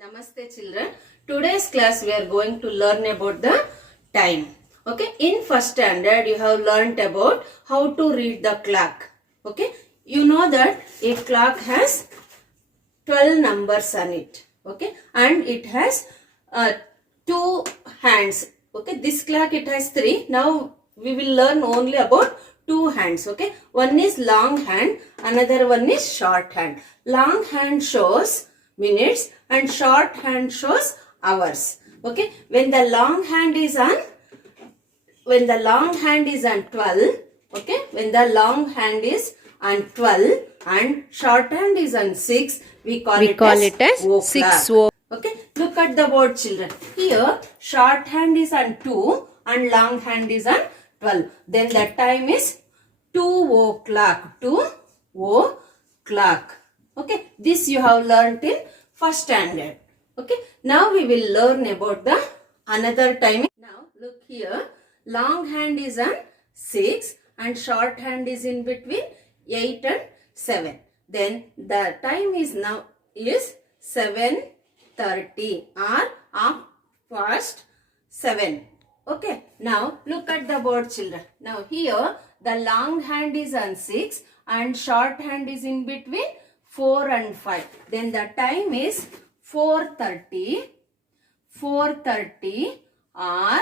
Namaste children. Today's class we are going to learn about the time. Okay. In first standard you have learnt about how to read the clock. Okay. You know that a clock has 12 numbers on it. Okay. And it has two hands. Okay. This clock it has three. Now we will learn only about two hands. Okay. One is long hand. Another one is short hand. Long hand shows minutes and short hand shows hours. Okay. When the long hand is on 12, okay, when the long hand is on 12 and short hand is on 6, we call it as O 6 clock. Okay, look at the board children. Here short hand is on 2 and long hand is on 12. Then the time is 2 o'clock. 2 o'clock. Okay, this you have learnt in first standard. Okay, now we will learn about the another timing. Now look here, long hand is on 6 and short hand is in between 8 and 7. Then the time is now is 7:30 or half past 7. Okay, now look at the board children. Now here the long hand is on 6 and short hand is in between 4 and 5. Then the time is 4:30 or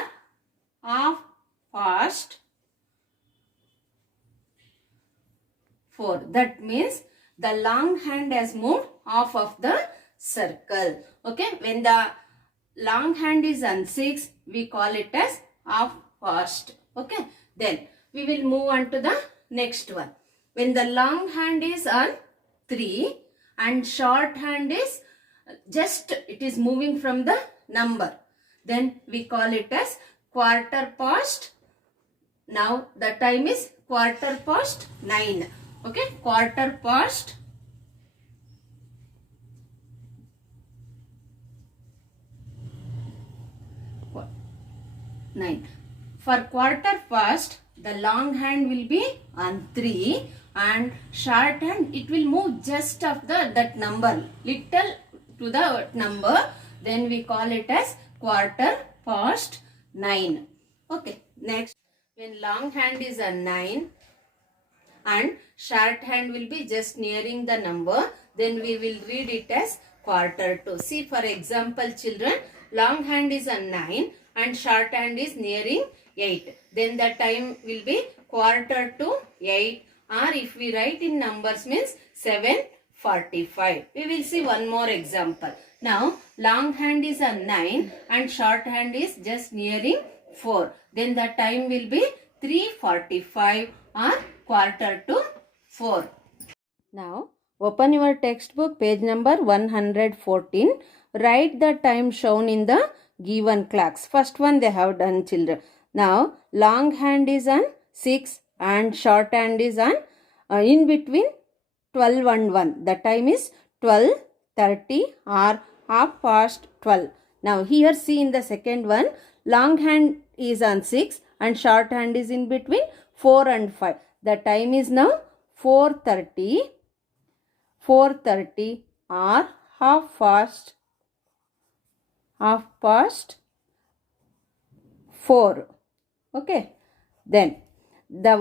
half past 4. That means the long hand has moved half of the circle. Okay, when the long hand is on 6, we call it as half past. Okay, then we will move on to the next one. When the long hand is on 3 and short hand is just it is moving from the number, then we call it as quarter past. Now the time is quarter past 9. Okay, quarter past 9. For quarter past, the long hand will be on 3 and short hand it will move just of that number, little to the number. Then we call it as quarter past 9. Okay, next, when long hand is on 9 and short hand will be just nearing the number, then we will read it as quarter to. See, for example children, long hand is on 9 and short hand is nearing 8. Then the time will be quarter to 8, or if we write in numbers means 7:45. We will see one more example. Now long hand is on 9 and short hand is just nearing 4. Then the time will be 3:45 or quarter to 4. Now open your textbook page number 114. Write the time shown in the given clocks. First one they have done children. Now long hand is on 6 and short hand is on in between 12 and 1. The time is 12:30 or half past 12. Now here see in the second one, long hand is on 6 and short hand is in between 4 and 5. The time is now 4:30 or half past 4. Okay, then the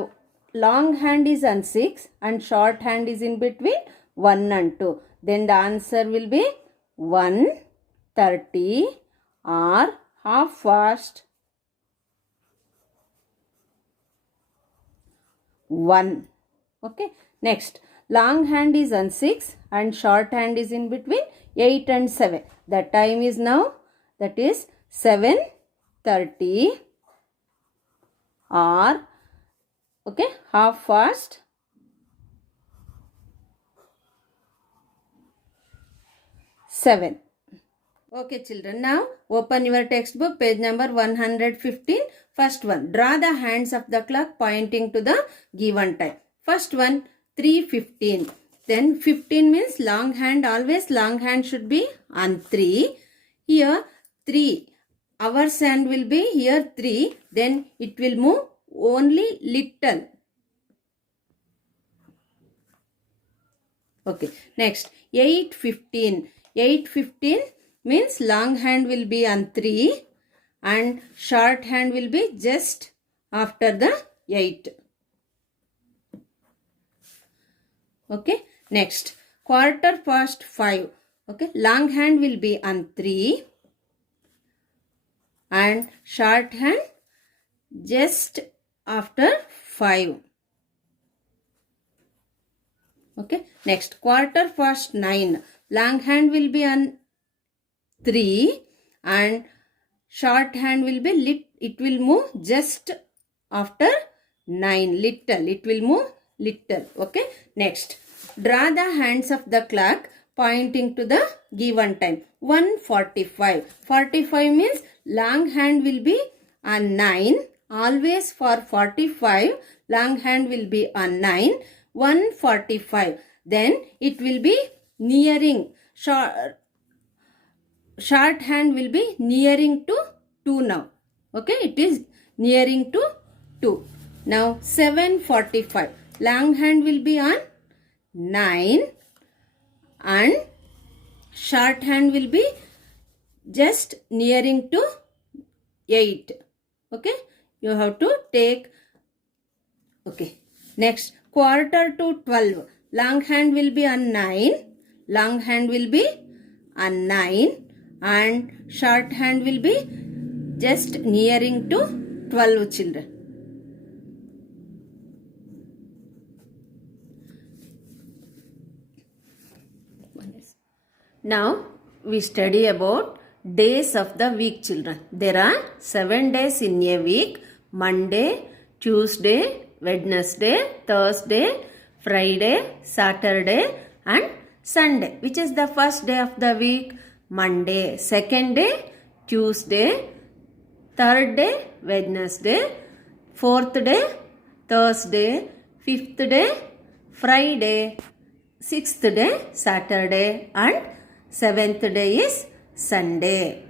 long hand is on 6 and short hand is in between 1 and 2. Then the answer will be 1:30 or half past 1. Okay, next, long hand is on 6 and short hand is in between 8 and 7. The time is now, that is 7:30 or okay, half past 7. Okay children, now open your textbook page number 115. First one, draw the hands of the clock pointing to the given time. First one, 3:15. Then 15 means long hand, always long hand should be on 3. Here 3, hours hand will be here 3. Then it will move only little. Okay, next 8:15. 8:15 means long hand will be on 3 and short hand will be just after the 8. Okay, next quarter past 5. Okay, long hand will be on 3 and short hand just after 5. Okay, next quarter past 9. Long hand will be on 3 and short hand will be it will move just after 9. Little, it will move little. Okay, next draw the hands of the clock pointing to the given time. 1:45. 45 means long hand will be on 9. Always for 45 long hand will be on 9. 1:45. Then it will be nearing. Short hand will be nearing to 2 now. Okay, it is nearing to 2. Now 7:45. Long hand will be on 9 and short hand will be just nearing to 8. Okay, you have to take. Okay, next quarter to 12. Long hand will be on 9. Long hand will be on 9 and short hand will be just nearing to 12, children. Now we study about days of the week, children. There are 7 days in a week: Monday, Tuesday, Wednesday, Thursday, Friday, Saturday and Sunday. Which is the first day of the week? Monday. Second day, Tuesday. Third day, Wednesday. Fourth day, Thursday. Fifth day, Friday. Sixth day, Saturday and seventh day is Sunday.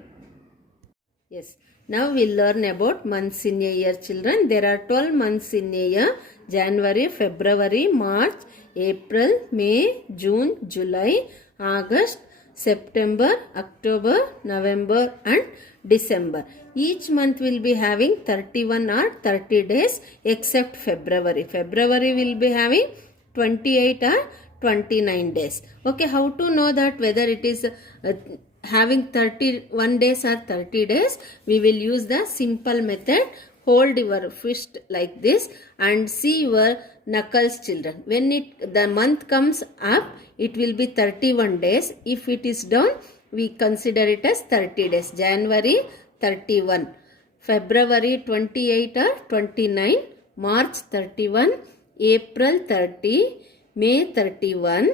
Yes. Now we'll learn about months in a year, children. There are 12 months in a year: January, February, March, April, May, June, July, August, September, October, November and December. Each month will be having 31 or 30 days except February. February will be having 28 or 29 days. Okay, how to know that whether it is having 31 days or 30 days? We will use the simple method. Hold your fist like this and see your knuckles, children. When the month comes up, it will be 31 days. If it is down, we consider it as 30 days. January 31, February 28 or 29, March 31, April 30, May 31,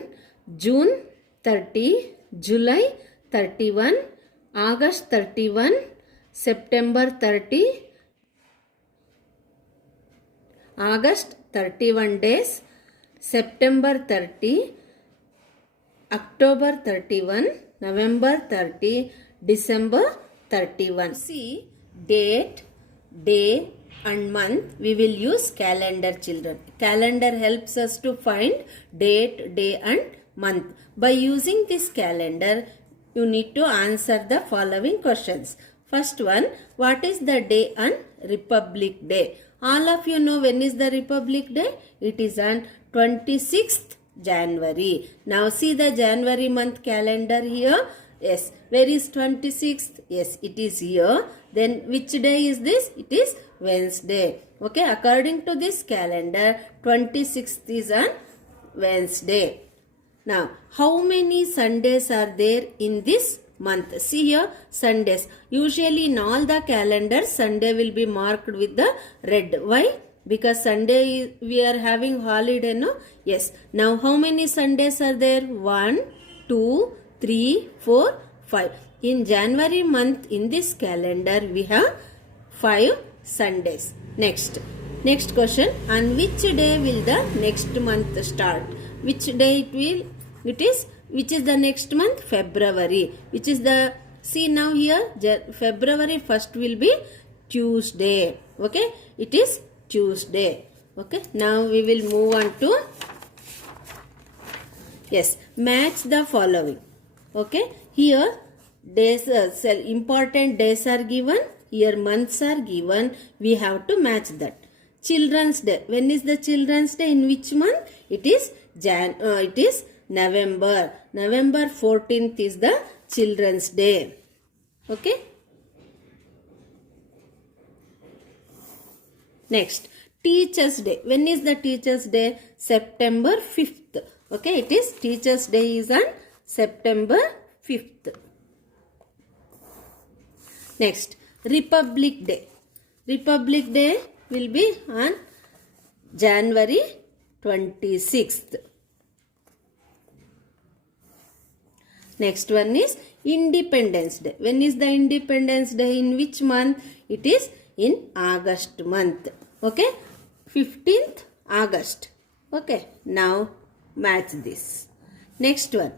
June 30, July 31, August 31, September 30, August 31 days, September 30, October 31, November 30, December 31. See, date, day and month, we will use calendar, children. Calendar helps us to find date, day and month. By using this calendar, you need to answer the following questions. First one, what is the day on Republic Day? All of you know when is the Republic Day? It is on 26th January. Now see the January month calendar here. Yes, where is 26th? Yes, it is here. Then which day is this? It is Wednesday. Okay, according to this calendar, 26th is on Wednesday. Now, how many Sundays are there in this month? See here, Sundays. Usually in all the calendars, Sunday will be marked with the red. Why? Because Sunday we are having holiday, no? Yes. Now, how many Sundays are there? 1, 2, 3, 4, 5. In January month, in this calendar, we have 5 Sundays. Next question. On which day will the next month start? Which day it will? It is, which is the next month? February. Which is the, see now here, February 1st will be Tuesday. Okay, it is Tuesday. Okay, now we will move on to, yes, match the following. Okay, here days, important days are given, here months are given, we have to match that. Children's Day. When is the Children's Day? In which month? It is November. November 14th is the Children's Day. Okay. Next, Teachers Day. When is the Teachers Day? September 5th. Okay, it is Teachers Day is on September 5th. Next, Republic Day. Republic Day will be on January 26th. Next one is Independence Day. When is the Independence Day? In which month? It is in August month. Okay, 15th August. Okay, now match this. Next one,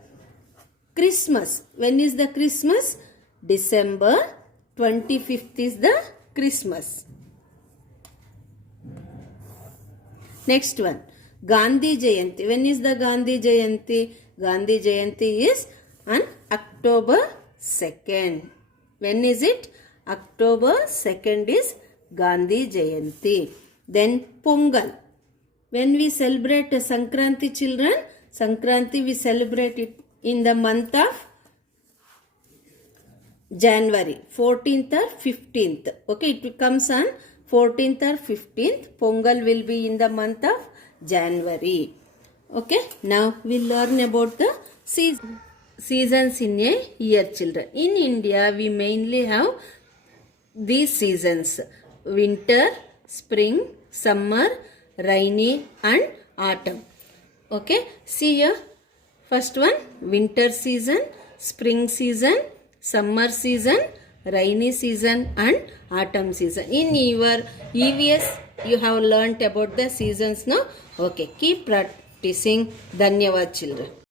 Christmas. When is the Christmas? December 25th is the Christmas. Next one, Gandhi Jayanti. When is the Gandhi Jayanti? Gandhi Jayanti is on October 2nd. When is it? October 2nd is Gandhi Jayanti. Then Pongal. When we celebrate Sankranti, children, Sankranti we celebrate it in the month of January, 14th or 15th. Okay, it comes on 14th or 15th. Pongal will be in the month of January. Okay, now we'll learn about the seasons in a year, children. In India, we mainly have these seasons: winter, spring, summer, rainy and autumn. Okay, see here. First one, winter season, spring season, summer season, rainy season and autumn season. In your EVS, you have learnt about the seasons now. Okay, keep practicing. Dhanyavad, children.